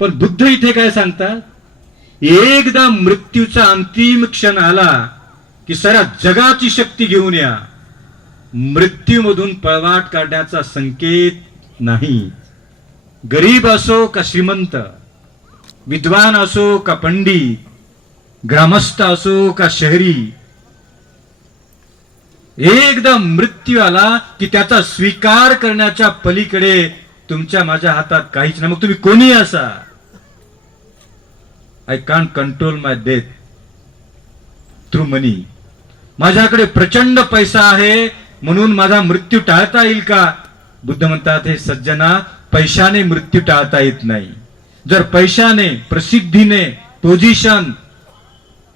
पण बुद्ध इथे काय सांगतात? एकदा मृत्यूचा अंतिम क्षण आला की साऱ्या जगाची शक्ती घेऊन या. मृत्यूमधून पळवाट काढण्याचा संकेत नाही. गरीब असो का श्रीमंत विद्वान असो का पंडित ग्रामस्थ असो का शहरी एकदा मृत्यू आला की त्याचा स्वीकार करण्याच्या पलीकडे तुमच्या माझ्या हातात काहीच नाही. मग तुम्ही कोणी असा I can't control my death through money माझ्याकडे प्रचंड पैसा आहे म्हणून माझा मृत्यू टाळता येईल का? बुद्ध म्हणतात हे सज्जना पैशाने मृत्यू टाळता येत नाही. जर पैशाने प्रसिद्धीने पोझिशन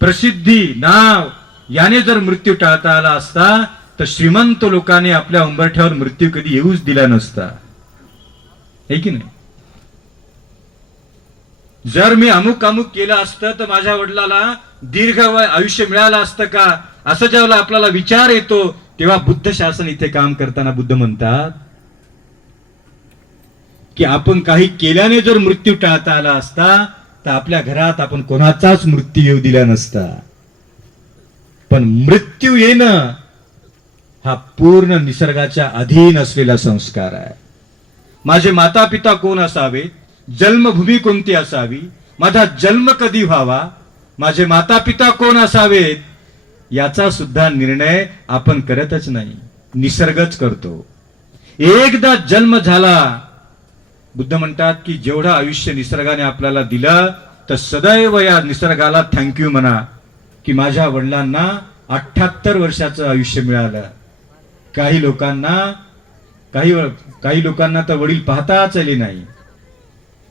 प्रसिद्धी नाव याने जर मृत्यू टाळता आला असता तर श्रीमंत लोकांनी आपल्या उंबरठ्यावर मृत्यू कधी येऊच दिला नसता. है की नाही? जर मी अमुक अमुक केलं असतं तर माझ्या वडिलाला दीर्घ वय आयुष्य मिळालं असतं का? असं जेव्हा आपल्याला विचार येतो तेव्हा बुद्ध शासन इथे काम करताना बुद्ध म्हणतात की आपण काही केल्याने जर मृत्यू टाळता आला असता तर आपल्या घरात आपण कोणाचाच मृत्यू येऊ दिला नसता. पण मृत्यू येणं हा पूर्ण निसर्गाच्या अधीन असलेला संस्कार आहे. माझे माता पिता कोण असावे जन्मभूमी कोणती असावी? माझा जन्म कधी व्हावा? माझे माता पिता कोण असावेत? याचा सुद्धा निर्णय आपण करतच नाही. निसर्गच करतो. एकदा जन्म झाला बुद्ध म्हणतात की जेवढं आयुष्य निसर्गाने आपल्याला दिलं तर सदैव या निसर्गाला थँक्यू म्हणा की माझ्या वडिलांना अठ्ठ्याहत्तर वर्षाचं आयुष्य मिळालं. काही लोकांना काही काही लोकांना तर वडील पाहताच आले नाही.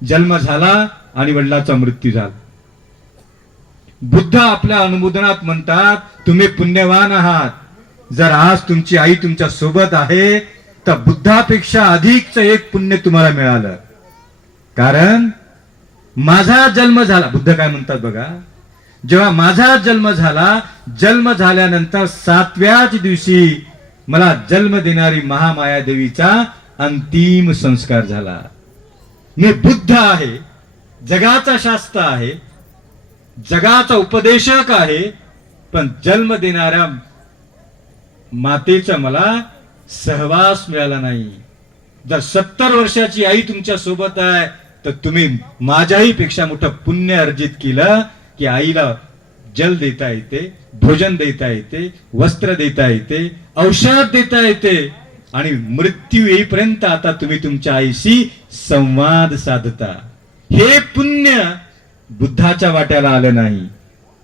जन्म झाला आणि वडिलाचा मृत्यू झाला. बुद्ध आपल्या अनुमोदनात म्हणतात तुम्ही पुण्यवान आहात. जर आज तुमची आई तुमच्यासोबत आहे तर बुद्धापेक्षा अधिकच एक पुण्य तुम्हाला मिळालं. कारण माझा जन्म झाला. बुद्ध काय म्हणतात बघा? जेव्हा माझा जन्म झाला जन्म झाल्यानंतर सातव्याच दिवशी मला जन्म देणारी महामाया देवीचा अंतिम संस्कार झाला. मी बुद्ध आहे जगाचा शास्त्र आहे जगाचा उपदेशक आहे पण जन्म देणाऱ्या मातेचा मला सहवास मिळाला नाही. जर सत्तर वर्षाची आई तुमच्यासोबत आहे तर तुम्ही माझ्याही पेक्षा मोठं पुण्य अर्जित केलं की आईला जल देता येते भोजन देता येते वस्त्र देता येते औषध देता येते. आणि मृत्यू येईपर्यंत आता तुम्ही तुमच्या आईशी संवाद साधता. हे पुण्य बुद्धाच्या वाट्याला आलं नाही.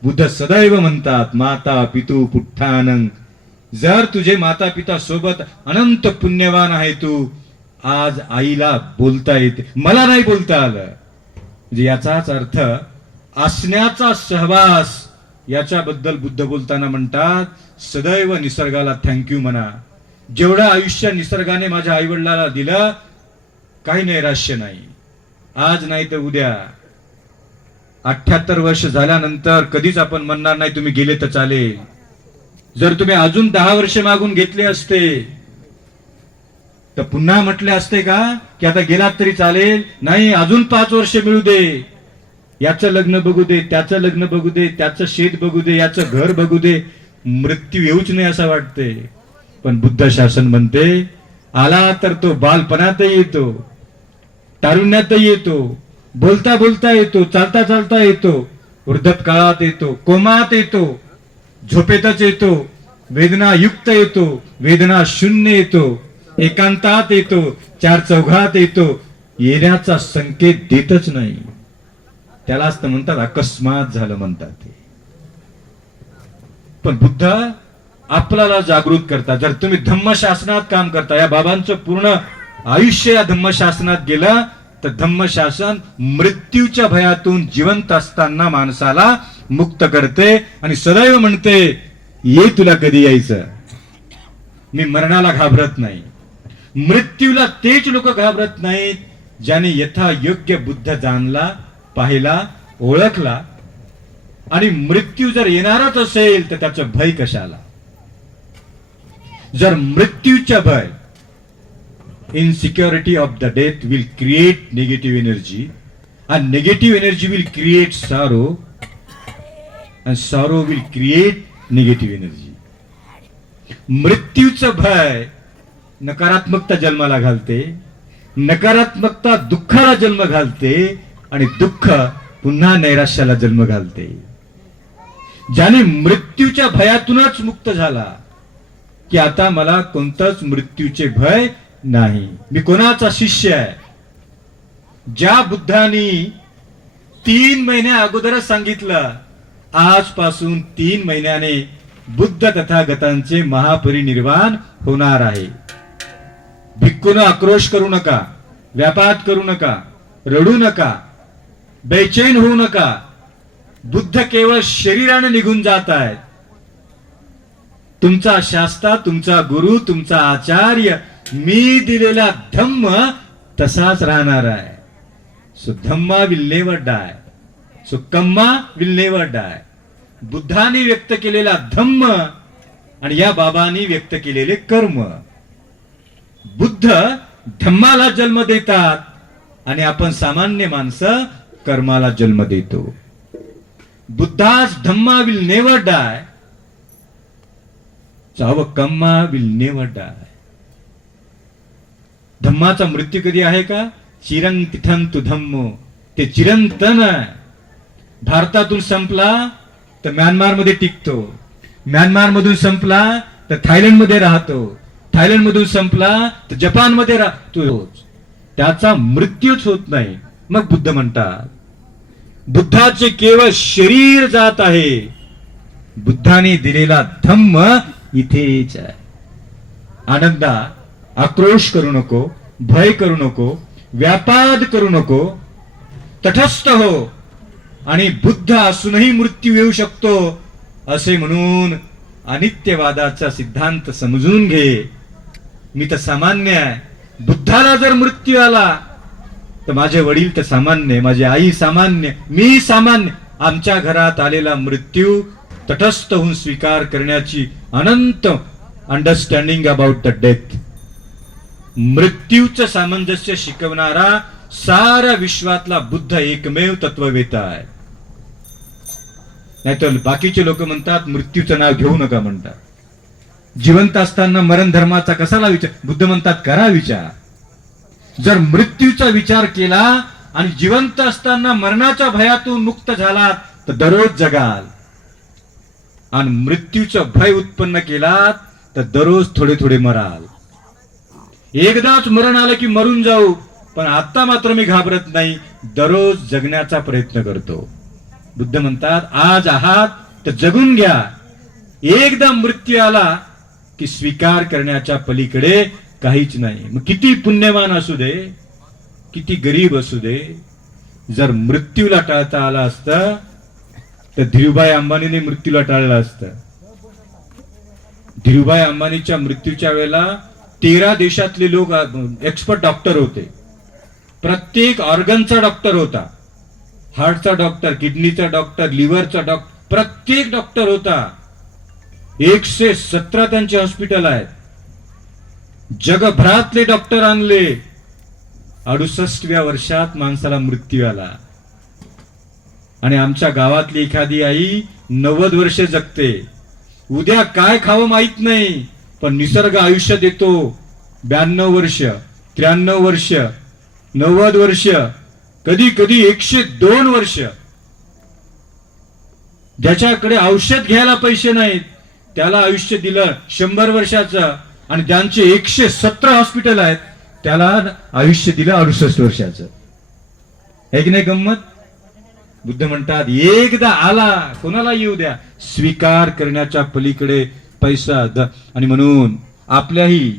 बुद्ध सदैव म्हणतात माता पितू पुठ्ठानंग जर तुझे माता पिता सोबत अनंत पुण्यवान आहे तू आज आईला बोलता येते मला नाही बोलता आलं. म्हणजे याचाच अर्थ असण्याचा सहवास याच्याबद्दल बुद्ध बोलताना म्हणतात सदैव निसर्गाला थँक्यू म्हणा. जेवढं आयुष्य निसर्गाने माझ्या आईवडिलाला दिलं काही नैराश्य नाही. आज नाही तर उद्या. अठ्याहत्तर वर्ष झाल्यानंतर कधीच आपण म्हणणार नाही तुम्ही गेले तर चालेल. जर तुम्ही अजून दहा वर्ष मागून घेतले असते तर पुन्हा म्हटले असते का की आता गेलात तरी चालेल. नाही अजून पाच वर्ष मिळू दे. याचं लग्न बघू दे त्याचं लग्न बघू दे त्याचं शेत बघू दे याचं घर बघू दे. मृत्यू येऊच नाही असं वाटते पण बुद्ध शासन म्हणते आला तर तो बालपणातही येतो तारुण्यातही येतो बोलता बोलता येतो चालता चालता येतो वृद्धप काळात येतो कोमात येतो झोपेतच येतो वेदना युक्त येतो वेदना शून्य येतो एकांतात येतो चार चौघात येतो येण्याचा संकेत देतच नाही. त्यालाच तर म्हणतात अकस्मात झालं म्हणतात ते. पण बुद्ध आपल्याला जागृत करता. जर तुम्ही धम्मशासनात काम करता या बाबांचं पूर्ण आयुष्य या धम्मशासनात गेलं तर धम्मशासन मृत्यूच्या भयातून जिवंत असताना माणसाला मुक्त करते आणि सदैव म्हणते ये तुला कधी यायचं? मी मरणाला घाबरत नाही. मृत्यूला तेच लोक घाबरत नाहीत ज्याने यथा योग्य बुद्ध जाणला पाहिला ओळखला आणि मृत्यू जर येणारच असेल तर त्याचं भय कशाला? जर मृत्यूच्या भय insecurity of the death will create negative energy and negative energy will create sorrow and sorrow will create negative energy मृत्यूचं भय नकारात्मकता जन्माला घालते नकारात्मकता दुःखाला जन्म घालते आणि दुःख पुन्हा नैराश्याला जन्म घालते. ज्याने मृत्यूच्या भयातूनच मुक्त झाला की आता मला कोणतंच मृत्यूचे भय नाही. मी कोणाचा शिष्य आहे? ज्या बुद्धानी तीन महिन्या अगोदरच सांगितलं आजपासून तीन महिन्याने बुद्ध तथागतांचे महापरिनिर्वाण होणार आहे. भिक्कून आक्रोश करू नका व्यापात करू नका रडू नका बेचैन होऊ नका. बुद्ध केवळ शरीराने निघून जात आहेत. तुमचा शास्ता तुमचा गुरु तुमचा आचार्य मी दिलेला धम्म तसाच राहणार आहे. So Dhamma will never die so Kamma will never die बुद्धाने व्यक्त केलेला धम्म आणि या बाबांनी व्यक्त केलेले कर्म. बुद्ध धम्माला जन्म देतात आणि आपण सामान्य माणसं कर्माला जन्म देतो. Buddha's Dhamma will never die So our Kamma will never die. धम्माचा मृत्यू कधी आहे का? चिरंग तिथं तू धम्म. ते चिरंतन आहे. भारतातून संपला तर म्यानमारमध्ये टिकतो. म्यानमार मधून संपला तर थायलंडमध्ये राहतो. थायलंड मधून संपला तर जपानमध्ये राहतो त्याचा मृत्यूच होत नाही. मग बुद्ध म्हणतात बुद्धाचे केवळ शरीर जात आहे. बुद्धाने दिलेला धम्म इथेच आहे आनंदा आक्रोश करू नको भय करू नको व्यापाद करू नको. तटस्थ हो आणि बुद्ध असूनही मृत्यू येऊ शकतो असे म्हणून अनित्यवादाचा सिद्धांत समजून घे. मी तर सामान्य आहे. बुद्धाला जर मृत्यू आला तर माझे वडील तर सामान्य माझी आई सामान्य मी सामान्य आमच्या घरात आलेला मृत्यू तटस्थ होऊन स्वीकार करण्याची अनंत अंडरस्टँडिंग अबाउट द डेथ मृत्यूचं सामंजस्य शिकवणारा साऱ्या विश्वातला बुद्ध एकमेव तत्ववेता आहे. नाहीतर बाकीचे लोक म्हणतात मृत्यूचं नाव घेऊ नका म्हणतात. जिवंत असताना मरण धर्माचा कसाला विचार? बुद्ध म्हणतात करा विचार. जर मृत्यूचा विचार केला आणि जिवंत असताना मरणाच्या भयातून मुक्त झालात तर दररोज जगाल. आणि मृत्यूचा भय उत्पन्न केलात तर दररोज थोडे थोडे मराल. एकदाच मरण आलं की मरून जाऊ पण आता मात्र मी घाबरत नाही दररोज जगण्याचा प्रयत्न करतो. बुद्ध म्हणतात आज आहात तर जगून घ्या. एकदा मृत्यू आला की स्वीकार करण्याच्या पलीकडे काहीच नाही. मग किती पुण्यवान असू दे किती गरीब असू दे. जर मृत्यूला टाळता आला असतं तर धीरूभाई अंबानीने मृत्यूला टाळलं असतं. धीरूभाई अंबानीच्या मृत्यूच्या वेळेला तेरा देशातले लोक एक्सपर्ट डॉक्टर होते. प्रत्येक ऑर्गनचा डॉक्टर होता. हार्टचा डॉक्टर किडनीचा डॉक्टर लिव्हरचा डॉक्टर प्रत्येक डॉक्टर होता. एकशे सतरा त्यांचे हॉस्पिटल आहेत. जगभरातले डॉक्टर आणले. अडुसष्टव्या वर्षात माणसाला मृत्यू आला. आणि आमच्या गावातली एखादी आई नव्वद वर्ष जगते. उद्या काय खावं माहीत नाही पण निसर्ग आयुष्य देतो. ब्याण्णव वर्ष त्र्याण्णव वर्ष नव्वद वर्ष कधी कधी एकशे दोन वर्ष. ज्याच्याकडे औषध घ्यायला पैसे नाहीत त्याला आयुष्य दिलं शंभर वर्षाचं आणि ज्यांचे एकशे सतरा हॉस्पिटल आहेत त्याला आयुष्य दिलं अडुसष्ट वर्षाचं. आहे की नाही गंमत? बुद्ध म्हणतात एकदा आला कोणाला येऊ द्या? स्वीकार करण्याच्या पलीकडे पैसा द आणि म्हणून आपल्याही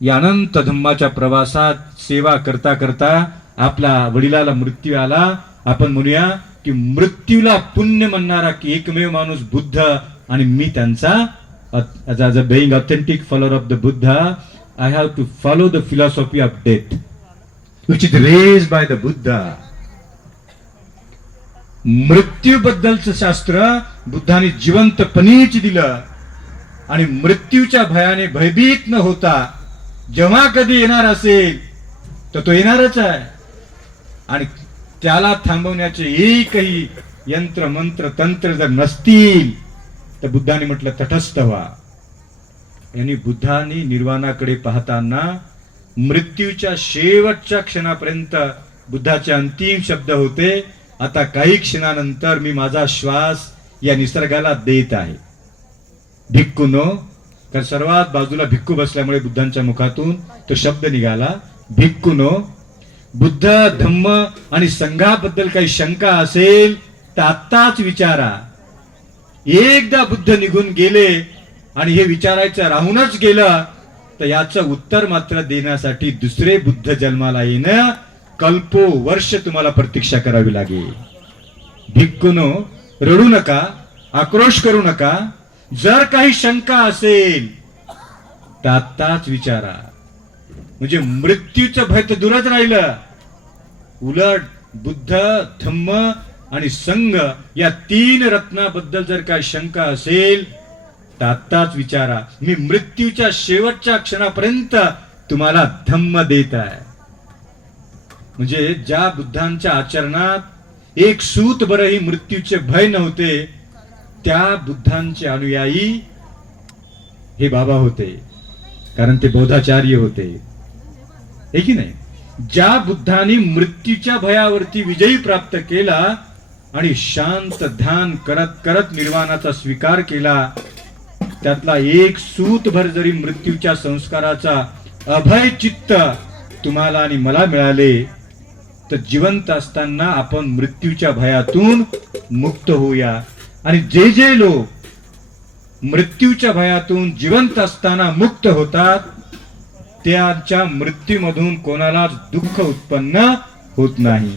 या अनंत धम्माच्या प्रवासात सेवा करता करता आपला वडिलाला मृत्यू आला. आपण म्हणूया की मृत्यूला पुण्य म्हणणारा की एकमेव माणूस बुद्ध आणि मी त्यांचा being authentic follower of the Buddha I have to follow the philosophy of death which is raise by the Buddha मृत्यूबद्दलचं शास्त्र बुद्धाने जिवंतपणीच दिलं. आणि मृत्यूच्या भयाने भयभीत न होता जेव्हा कधी येणार असेल तर तो येणारच आहे. आणि त्याला थांबवण्याचे एकही यंत्र मंत्र तंत्र जर नसतील तर बुद्धाने म्हटलं तटस्थ व्हा. यांनी बुद्धाने निर्वाणाकडे पाहताना मृत्यूच्या शेवटच्या क्षणापर्यंत बुद्धाचे अंतिम शब्द होते आता काही क्षणानंतर मी माझा श्वास या निसर्गाला देत आहे. भिक्कूनो कारण सर्वात बाजूला भिक्खू बसल्यामुळे बुद्धांच्या मुखातून तो शब्द निघाला. भिक्कूनो बुद्ध धम्म आणि संघाबद्दल काही शंका असेल तर आत्ताच विचारा. एकदा बुद्ध निघून गेले आणि हे विचारायचं राहूनच गेलं तर याचं उत्तर मात्र देण्यासाठी दुसरे बुद्ध जन्माला येणं कल्पो वर्ष तुम्हाला प्रतीक्षा करावी लागेल. भिक्कुनो रडू नका आक्रोश करू नका. जर काही शंका असेल तर आत्ताच विचारा. म्हणजे मृत्यूचं भय तर दूरच राहिलं. उलट बुद्ध धम्म आणि संघ या तीन रत्नाबद्दल जर काय शंका असेल तर आत्ताच विचारा. मी मृत्यूच्या शेवटच्या क्षणापर्यंत तुम्हाला धम्म देत आहे. म्हणजे ज्या बुद्धांच्या आचरणात एक सूत बरही मृत्यूचे भय नव्हते त्या बुद्धांचे अनुयायी हे बाबा होते. कारण ते बौद्धाचार्य होते. हे की नाही? ज्या बुद्धांनी मृत्यूच्या भयावरती विजयी प्राप्त केला आणि शांत ध्यान करत करत निर्वाणाचा स्वीकार केला त्यातला एक सूतभर जरी मृत्यूच्या संस्काराचा अभय चित्त तुम्हाला आणि मला मिळाले तर जिवंत असताना आपण मृत्यूच्या भयातून मुक्त होऊया. आणि जे जे लोक मृत्यूच्या भयातून जिवंत असताना मुक्त होतात त्यांच्या मृत्यूमधून कोणालाच दुःख उत्पन्न होत नाही.